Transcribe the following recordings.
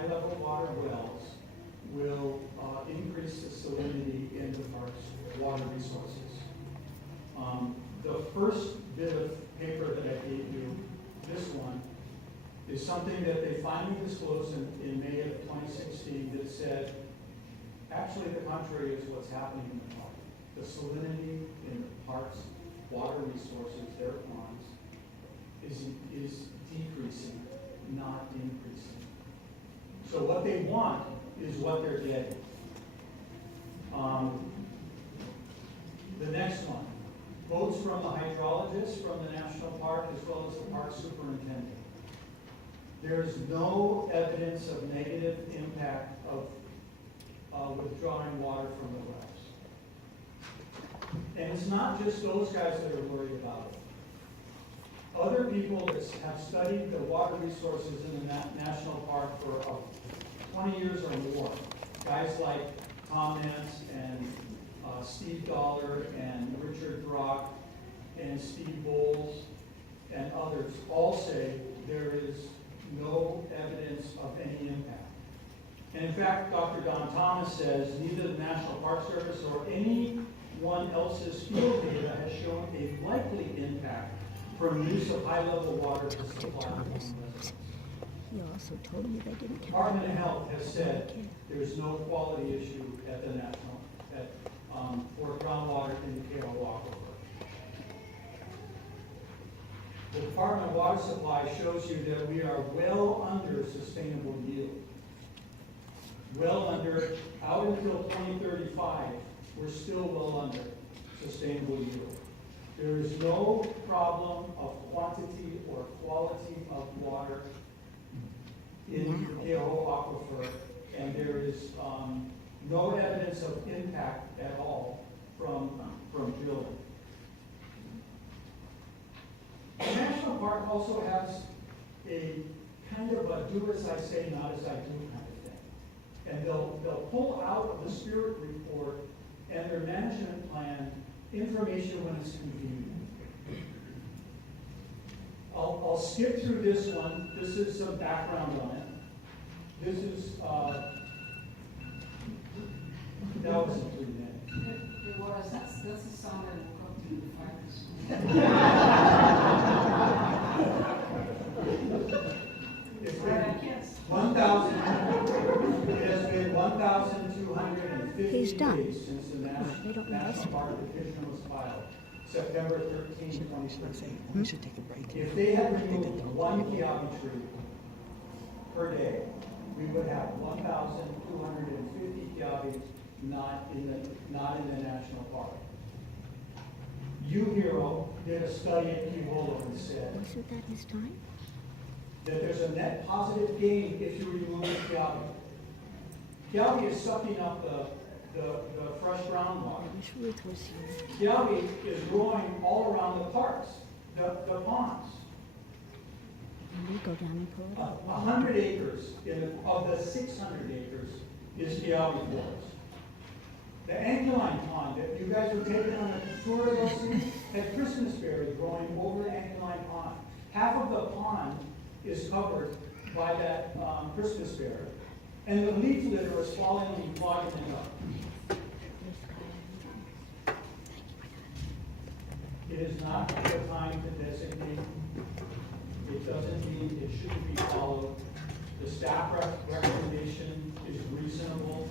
high-level water wells will increase the salinity in the park's water resources. The first bit of paper that I gave you, this one, is something that they finally disclosed in May of 2016 that said, actually the contrary is what's happening in the park. The salinity in the park's water resources, their ponds, is decreasing, not increasing. So what they want is what they're getting. The next one, quotes from the hydrologist from the national park as well as the park superintendent. There is no evidence of negative impact of withdrawing water from the wells. And it's not just those guys that are worried about it. Other people that have studied the water resources in the national park for 20 years or more, guys like Tom Nance and Steve Dollar and Richard Brock and Steve Bowles and others, all say there is no evidence of any impact. And in fact, Dr. Don Thomas says neither the National Park Service or anyone else's field data has shown a likely impact from use of high-level water to supply residents. He also told me they didn't count. Department of Health has said there's no quality issue at the for groundwater in the Keauhou aquifer. The Department of Water Supply shows you that we are well under sustainable yield. Well under, out until 2035, we're still well under sustainable yield. There is no problem of quantity or quality of water in the Keauhou aquifer, and there is no evidence of impact at all from drilling. The National Park also has a kind of a do as I say, not as I do kind of thing. And they'll pull out of the Spirit report and their management plan information when it's convenient. I'll skip through this one. This is some background on it. This is, that was a 3 minute. It was. That's the song I woke up to the fire this It's morning. been 1,000, it has been 1,250 He's done. days since the National Park petition was filed, September 13, 2013. We should take a break. If they had removed one Keauhou tree per day, we would have 1,250 Keauhou not in the national park. UHERO did a study at Keauhou and said Wasn't that his time? that there's a net positive gain if you remove Keauhou. Keauhou is sucking up the fresh groundwater. I wish Ruth was here. Keauhou is growing all around the parks, the ponds. Can we go down and pull it up? 100 acres of the 600 acres is Keauhou forest. The Anguline pond that you guys were taking on a tour of those things had Christmas berry growing over the Anguline pond. Half of the pond is covered by that Christmas berry. And the leaf litter is falling and clogging it up. It is not the time to designate. It doesn't mean it shouldn't be followed. The staff recommendation is reasonable.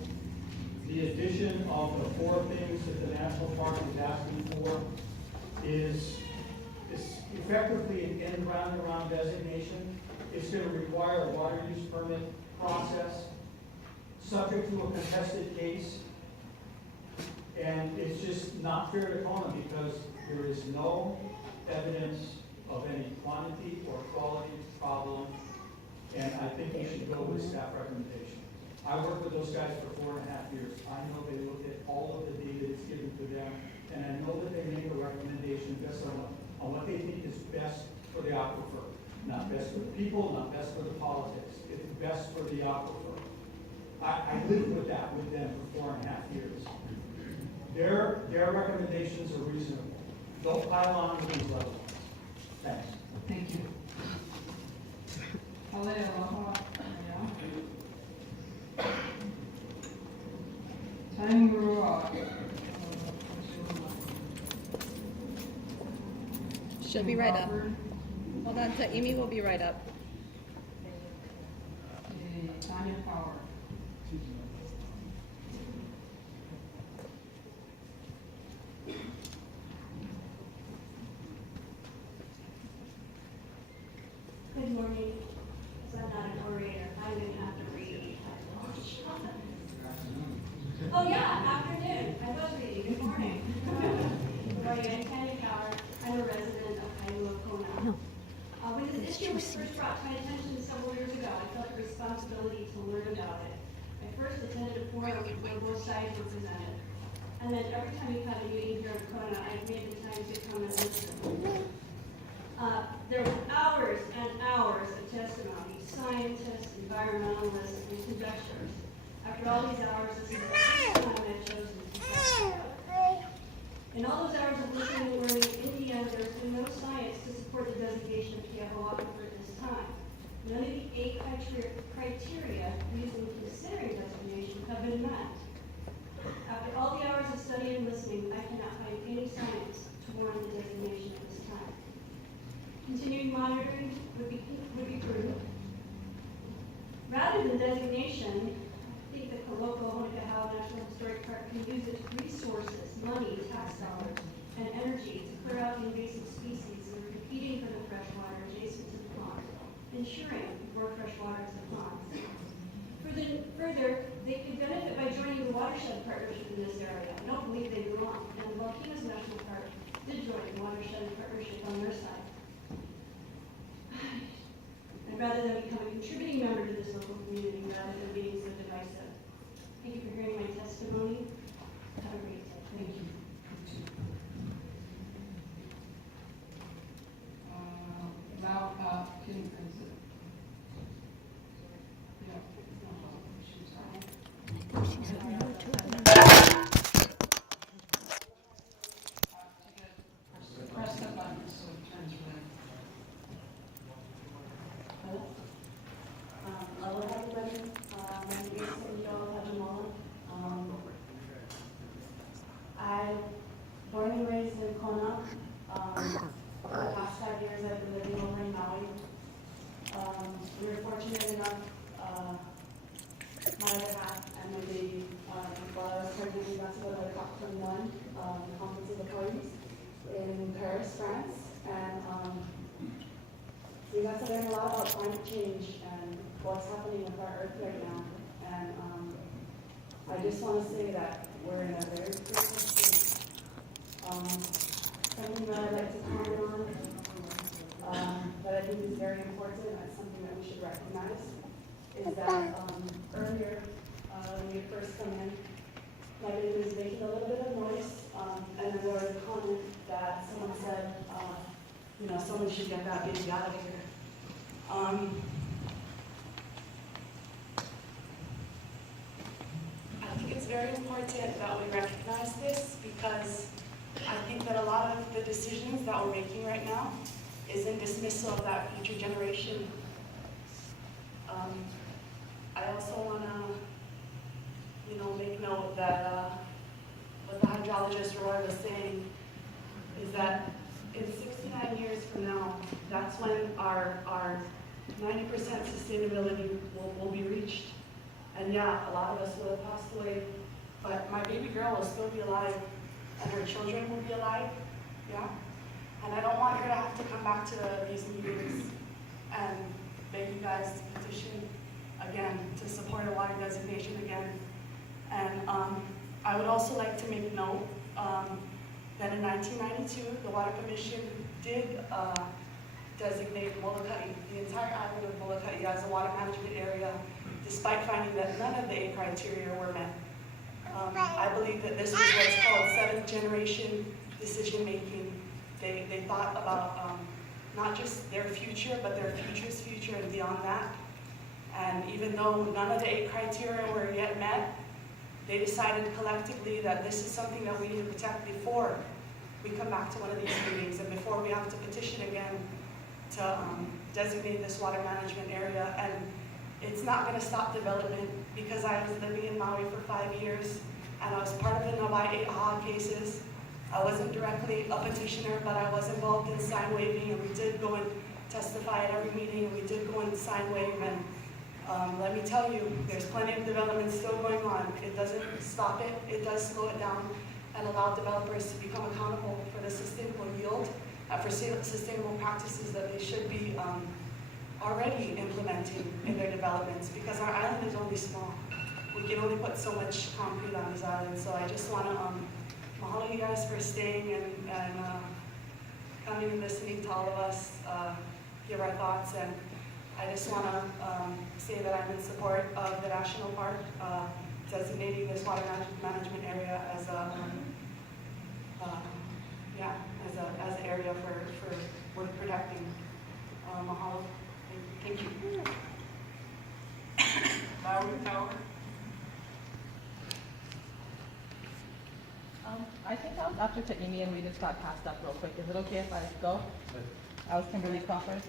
The addition of the 4 things that the National Park is asking for is effectively an in-ground around designation. It's going to require a water use permit process, subject to a contested case, and it's just not fair to Kona because there is no evidence of any quantity or quality problem, and I think we should go with staff recommendation. I worked with those guys for 4.5 years. I know they looked at all of the data that's given to them, and I know that they make a recommendation based on what they think is best for the aquifer. Not best for the people, not best for the politics. It's best for the aquifer. I lived with that with them for 4.5 years. Their recommendations are reasonable. Don't pile on to these levels. Thanks. Thank you. She'll be right up. Crawford. Hold on, so Amy will be right up. Okay, Tanya Power. Good morning. So I'm not an orator. I'm going to have to read. Oh, yeah, afternoon. I was reading. Good morning. Good morning. I'm Tanya Power. I'm a resident of Keauhou, Kona. No. When this There's issue two was first brought to my attention several years ago, I felt a responsibility to learn about it. I first attended a forum where both sides were presented. And then every time we've had a meeting here in Kona, I've made the time to come and listen. There were hours and hours of testimony, scientists, environmentalists, and conjectures. After all these hours, this is the first time I've chosen to testify. In all those hours of listening and learning, in the end, there's been no science to support the designation of Keauhou aquifer at this time. None of the 8 criteria used in considering designation have been met. After all the hours of study and listening, I cannot find any science to warrant the designation at this time. Continuing monitoring would be prudent. Rather than designation, I think the Keauhou National Historic Park can use its resources, money, tax dollars, and energy to clear out the invasive species that are competing for the freshwater adjacent to the pond, ensuring more freshwater to the ponds. Further, they could benefit by joining the watershed partnership in this area. I don't believe they belong, and the Volcanoes National Park did join the watershed partnership on their side. And rather than become a contributing member to this local community, rather than being so divisive. Thank you for hearing my testimony. Have a great day. Thank you. I think she's over here too. Press the button so it turns red. Hello, everybody. My name is Keauhou. I'm born and raised in Kona. For the past 5 years, I've been living over in Maui. We were fortunate enough, my other half and my baby, while I was pregnant, we got to go to the COP21, the Conference of the Parties in Paris, France, and we got to learn a lot about climate change and what's happening with our Earth right now. And I just want to say that we're in a very critical state. Something that I'd like to comment on, that I think is very important and something that we should recognize, is that earlier, when we first come in, my baby was making a little bit of noise, and then there was a comment that someone said, someone should get that baby out of here. I think it's very important that we recognize this, because I think that a lot of the decisions that we're making right now is in dismissal of that future generation. I also want to, make note that what the hydrologist Roy was saying is that in 69 years from now, that's when our 90% sustainability will be reached. And yeah, a lot of us will have passed away, but my baby girl will still be alive, and her children will be alive, yeah? And I don't want her to have to come back to these meetings and beg you guys to petition again, to support a water designation again. And I would also like to make note that in 1992, the Water Commission did designate Molokai, the entire island of Molokai, as a water management area, despite finding that none of the 8 criteria were met. I believe that this was what's called 7th generation decision making. They thought about not just their future, but their future's future and beyond that. And even though none of the 8 criteria were yet met, they decided collectively that this is something that we need to protect before we come back to one of these meetings and before we have to petition again to designate this water management area. And it's not going to stop development, because I was living in Maui for 5 years and I was part of the Nawai 8 cases I wasn't directly a petitioner, but I was involved in sign waving, and we did go and testify at every meeting, and we did go and sign wave, and let me tell you, there's plenty of development still going on. It doesn't stop it, it does slow it down, and allow developers to become accountable for the sustainable yield, for sustainable practices that they should be already implementing in their developments, because our island is only small. We can only put so much concrete on this island, so I just want to mahalo you guys for staying and coming and listening to all of us give our thoughts, and I just want to say that I'm in support of the national park designating this water management area as a as an area for worth protecting. Mahalo. Thank you. Power. I think I was after to Amy and we just got passed up real quick. Is it okay if I go? I was Kimberly Crawford.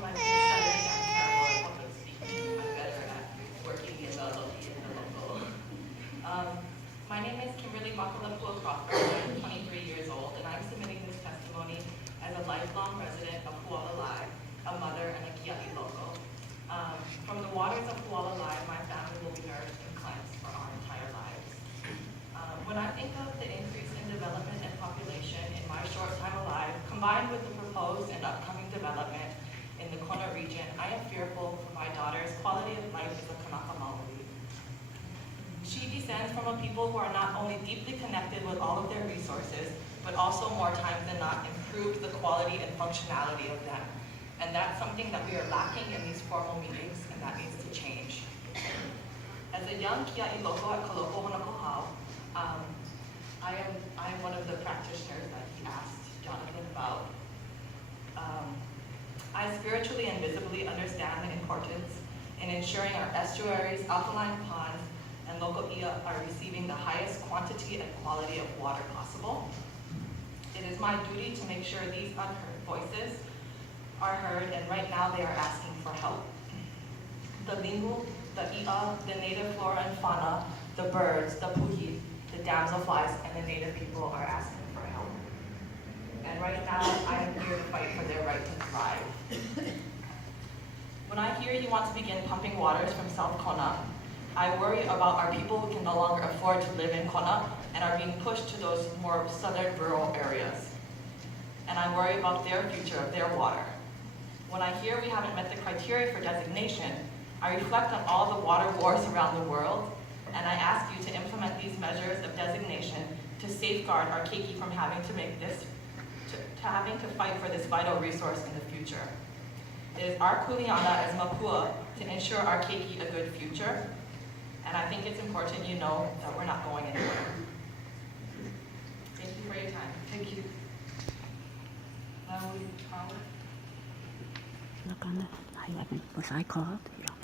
My name is Heather. I'm terrible at public speaking. I'm better at working in the local. My name is Kimberly Crawford. I'm 23 years old, and I'm submitting this testimony as a lifelong resident of Huala a mother and a Keauhou local. From the waters of Huala my family will be nourished and cleansed for our entire lives. When I think of the increase in development and population in my short time alive, combined with the proposed and upcoming development in the Kona region, I am fearful for my daughter's quality of life as a Kanaka Maoli. She descends from a people who are not only deeply connected with all of their resources, but also more times than not improve the quality and functionality of them. And that's something that we are lacking in these formal meetings, and that needs to change. As a young Keauhou local at Keauhou, I am one of the practitioners that he asked Jonathan about. I spiritually and visibly understand the importance in ensuring our estuaries, alkaline ponds, and local ia are receiving the highest quantity and quality of water possible. It is my duty to make sure these unheard voices are heard, and right now they are asking for help. The lingu, the ia, the native flora and fauna, the birds, the puhi, the damselflies, and the native people are asking for help. And right now, I am here to fight for their right to thrive. When I hear you want to begin pumping waters from South Kona, I worry about our people who can no longer afford to live in Kona and are being pushed to those more southern rural areas. And I worry about their future of their water. When I hear we haven't met the criteria for designation, I reflect on all the water wars around the world, and I ask you to implement these measures of designation to safeguard our keiki from having to fight for this vital resource in the future. It is our kuleana as Mapua to ensure our keiki a good future, and I think it's important you know that we're not going anywhere. Thank you for your time. Thank you. Look on the 11. Was I called? Yeah.